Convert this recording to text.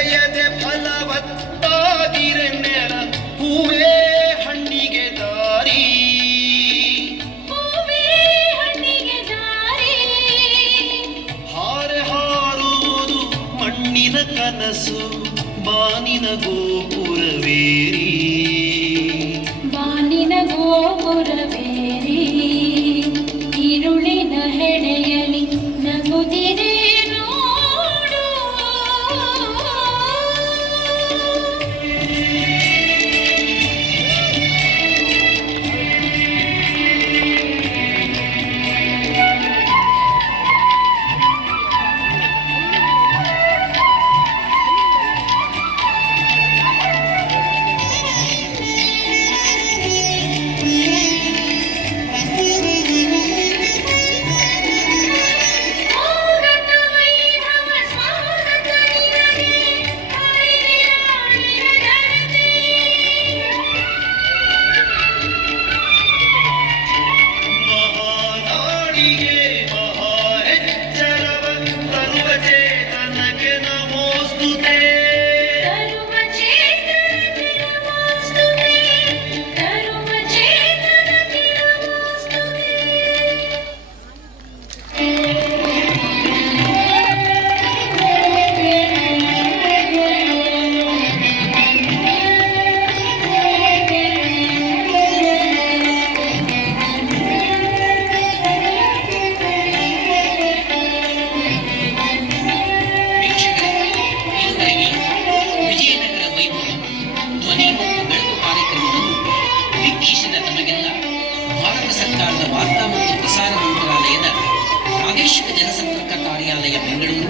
ಅಲೆಯದೆ ಫಲವತ್ತಾಗಿರೆ ನೆಲ ಹೂವೇ ಹಣ್ಣಿಗೆ ದಾರಿ ಹಾರೆ ಹಾರುವುದು ಮಣ್ಣಿನ ಕನಸು ಬಾನಿನ ಗೋಪುರವೇರಿ ಬಾನಿನ ಗೋಪುರವೇರಿ ഇരുളിನ ಹೆಡೆಯಲಿ ನಗುತ್ತಿದೆ ನೋಡು ವೀಕ್ಷಿಸಿದ ತಮಗೆಲ್ಲ ಭಾರತ ಸರ್ಕಾರದ ವಾರ್ತಾ ಮತ್ತು ಪ್ರಸಾರ ಮಂತ್ರಾಲಯದ ಪ್ರಾದೇಶಿಕ ಜನಸಂಪರ್ಕ ಕಾರ್ಯಾಲಯ ಬೆಂಗಳೂರು